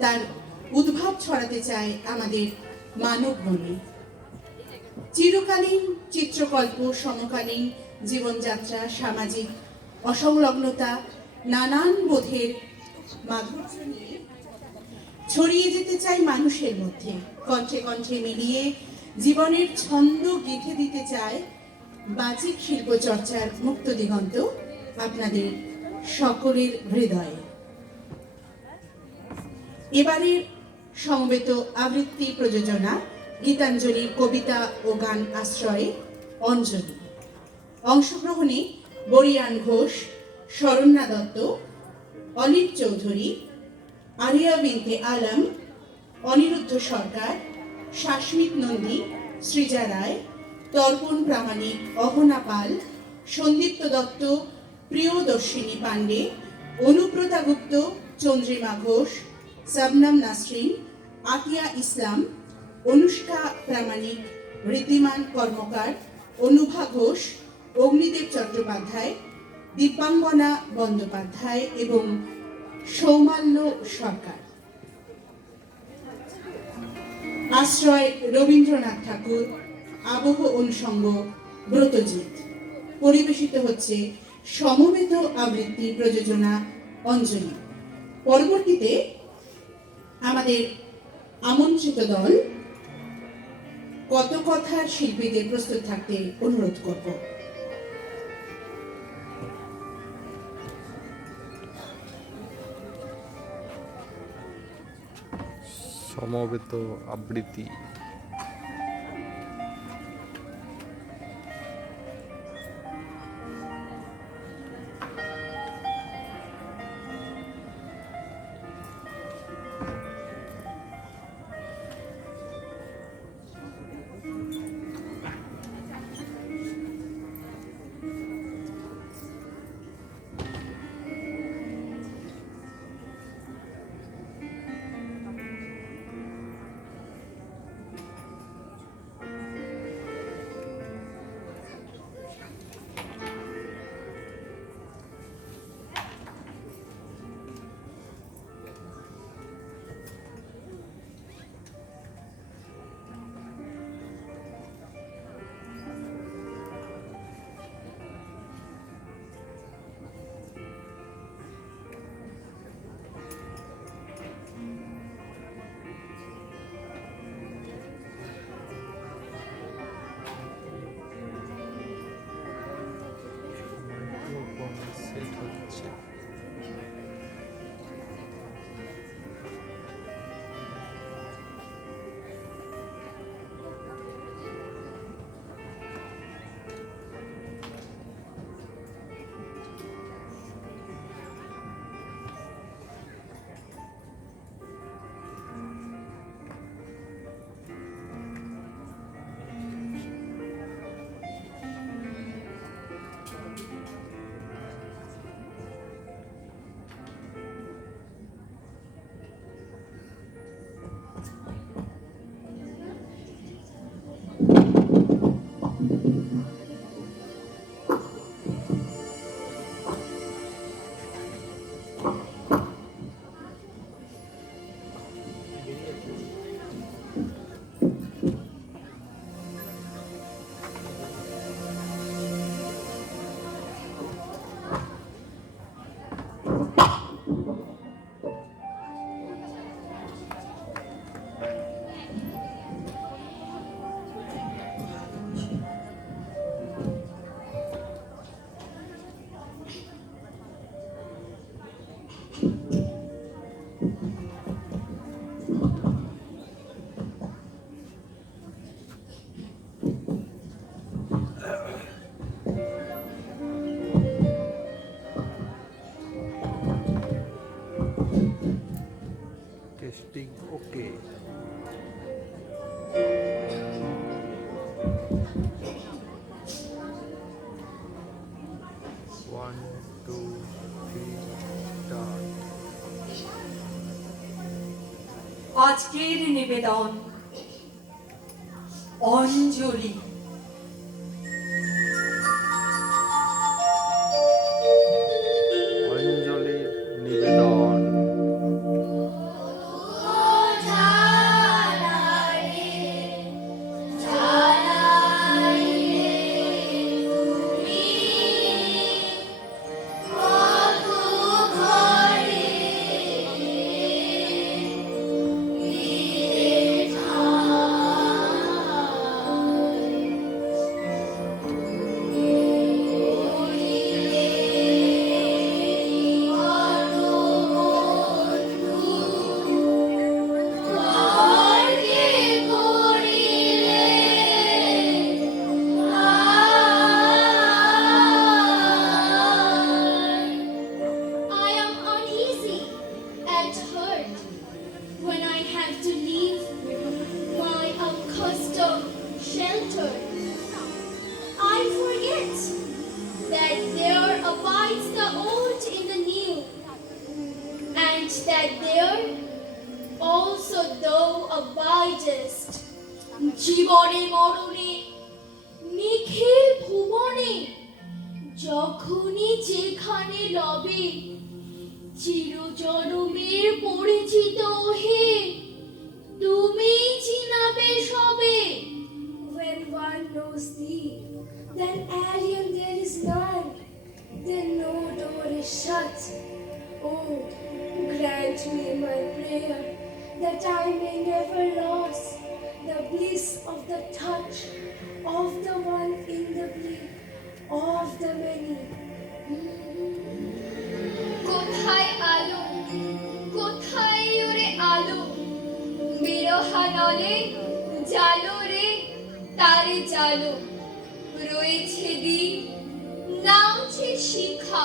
তার উদ্ভাব ছড়াতে চায় আমাদের মানব মনে। চিরকালীন চিত্রকল্প, সমকালীন জীবনযাত্রা, সামাজিক অসংলগ্নতা, নানান বোধের ছড়িয়ে যেতে চাই মানুষের মধ্যে। কণ্ঠে কণ্ঠে মিলিয়ে জীবনের ছন্দ গেঁথে দিতে চায় বাচিক শিল্প চর্চার মুক্ত দিগন্ত আপনাদের সকলের হৃদয়ে। এবারের সমবেত আবৃত্তি প্রযোজনা, গীতাঞ্জলি, কবিতা ও গান আশ্রয়ে অঞ্জলি। অংশগ্রহণে বরিয়ান ঘোষ, শরণ্যা দত্ত অলিভ চৌধুরী, আরিয়া বিনতে আলম, অনিরুদ্ধ সরকার শাসমিক নন্দী, সৃজা রায়, তর্পণ প্রামাণিক অহনা পাল, সন্দীপ্ত দত্ত, প্রিয়দর্শিনী পাণ্ডে অনুব্রতা গুপ্ত চন্দ্রিমা ঘোষ শবনম নাসরিন, আতিয়া ইসলাম, অনুষ্কা প্রামাণিক, ঋদ্ধিমান কর্মকার, অনুভা ঘোষ, অগ্নিদেব চট্টোপাধ্যায় দিব্যাঙ্গনা বন্দ্যোপাধ্যায় এবং সৌমাল্য সরকার। আশ্রয় রবীন্দ্রনাথ ঠাকুর, আবহ অনুষঙ্গ ব্রতজিৎ। পরিবেশিত হচ্ছে সমবেত আবৃত্তি প্রযোজনা অঞ্জলি। পরবর্তীতে আমাদের আমন্ত্রিত দল কত কথা শিল্পীদের প্রস্তুত থাকতে অনুরোধ করব। সমবেত আবৃত্তি। আজকের নিবেদন। অঞ্জলি। So thou abidest জীবনে মরণে নিখিল ভুবনে যখনই যেখানে লবে চিরজনমের পরিচিত হে তুমি চিনাবে সবে When one knows thee, then alien there is none, then no door is shut. Oh, grant me my prayer that I may never lose the bliss of the touch of the one in the bleak of the many. কোথায় আলো কোথায় ওরে আলো বিরহানলে জালো রে তারে জালো রয়েছে দি নামছে শিখা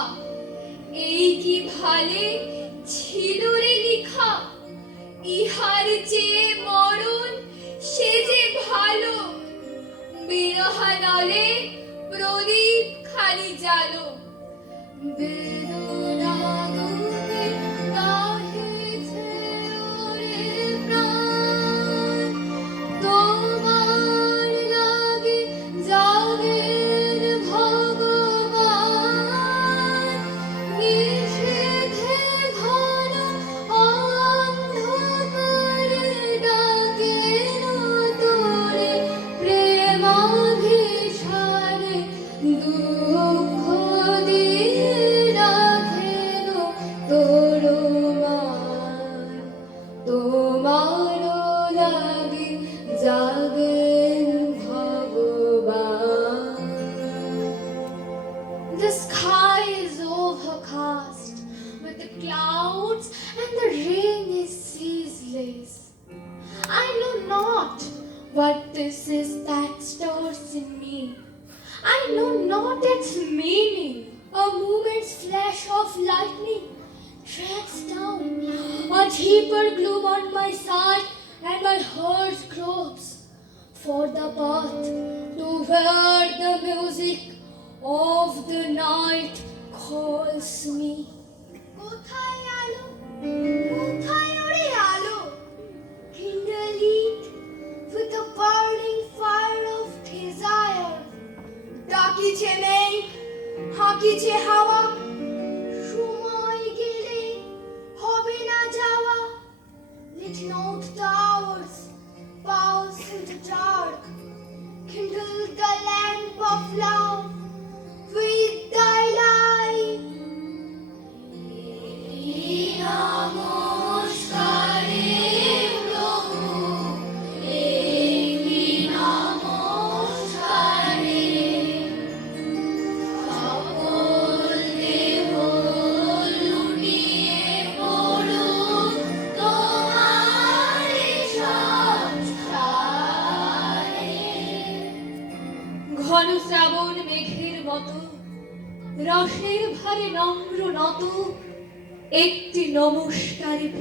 এই কি ভালে ছিল রে লিখা ইহার যে মরণ, সে যে ভালো। বিরহানলে প্রদীপ খালি জালো। বেদনা for the path to where the music of the night calls me. কোথায় আলো কোথায় ওরে with the burning fire of desire ডাকিছে মেঘ হাঁকিছে হাওয়া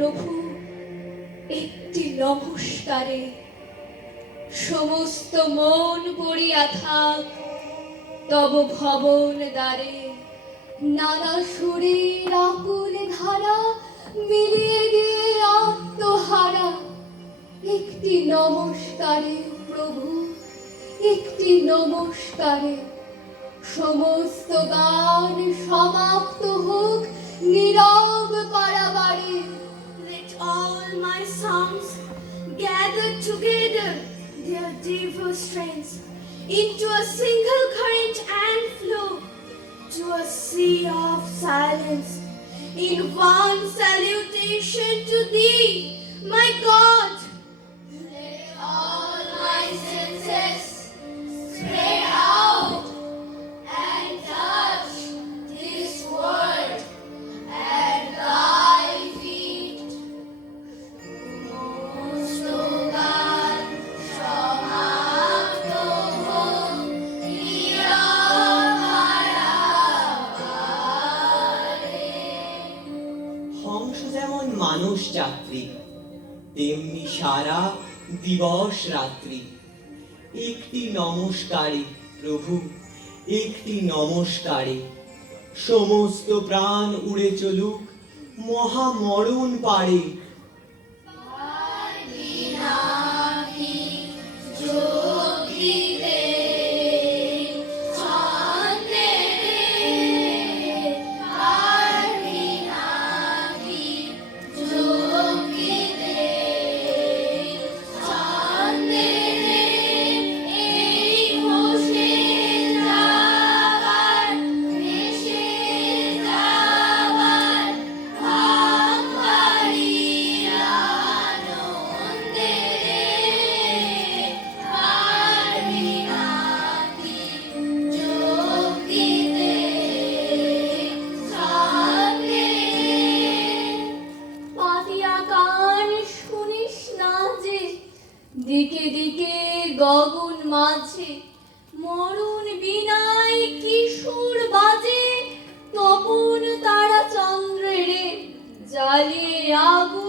প্রভু, একটি নমস্কারে। সমস্ত মন পড়িয়া থাক, তব ভবন দ্বারে। নানা সুরের আকুল ধারা মিলিয়ে দিয়ে আত্মহারা। একটি নমস্কারে প্রভু, একটি নমস্কারে। সমস্ত গান সমাপ্ত হোক, নীরব পারাবারে। All my songs gather together their diverse strains into a single current and flow to a sea of silence in one salutation to thee, my God. মানুষ যাত্রী, তেমনি সারা দিবস রাত্রি। একটি নমস্কারে, প্রভু, একটি নমস্কারে। সমস্ত প্রাণ উড়ে চলুক, মহামরণ পারে বিনাই কিশোর তারা চন্দ্রের জালে আগু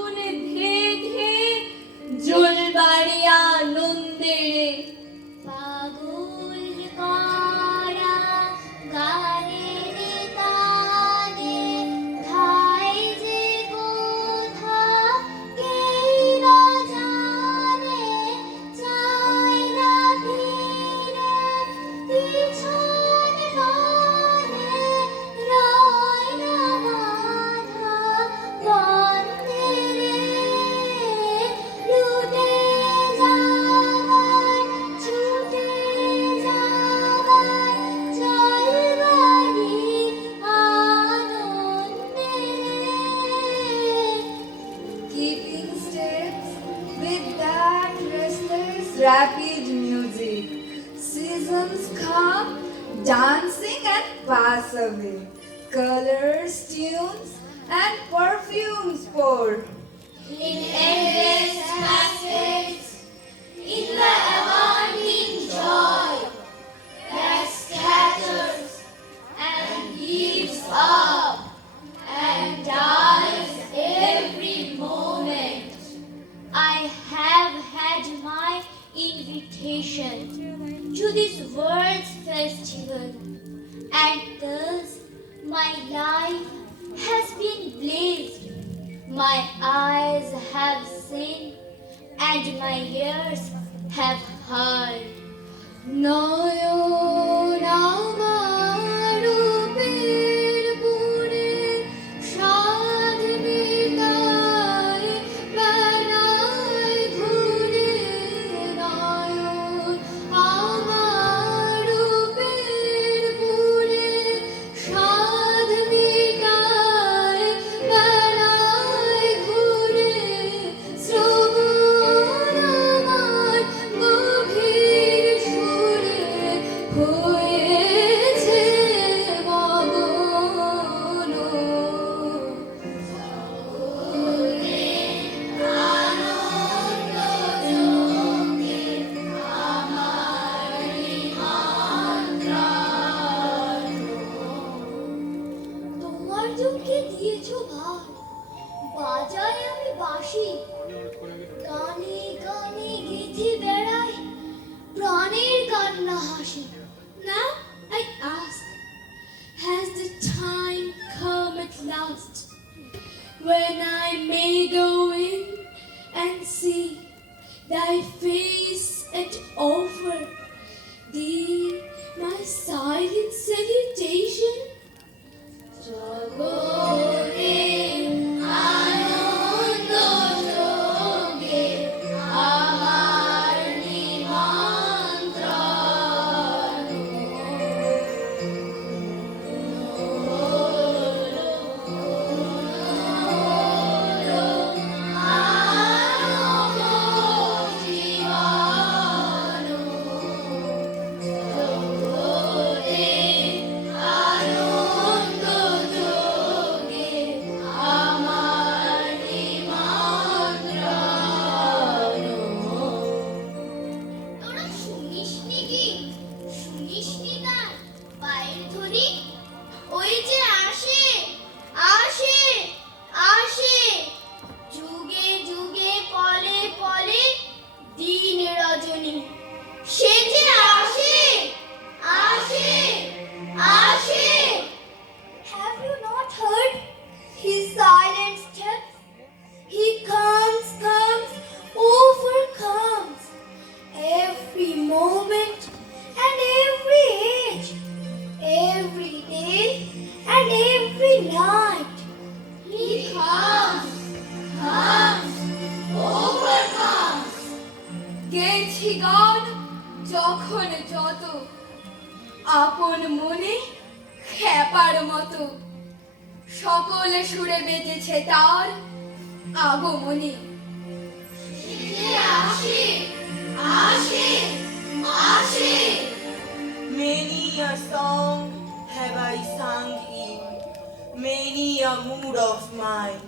Many a song have I sung in, many a mood of mine,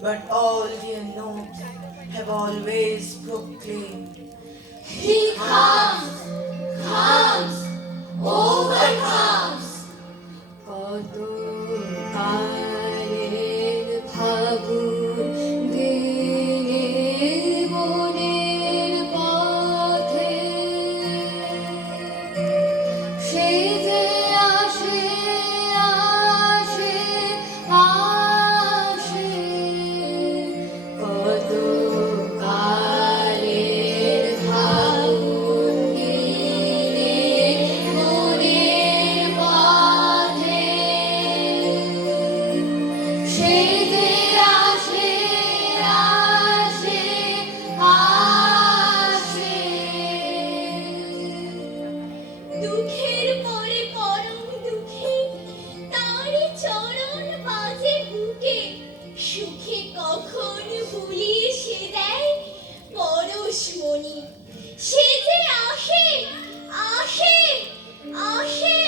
but all dear notes have always proclaimed. He comes, comes, overcomes. Although শুনি সে যে আসে আসে আসে।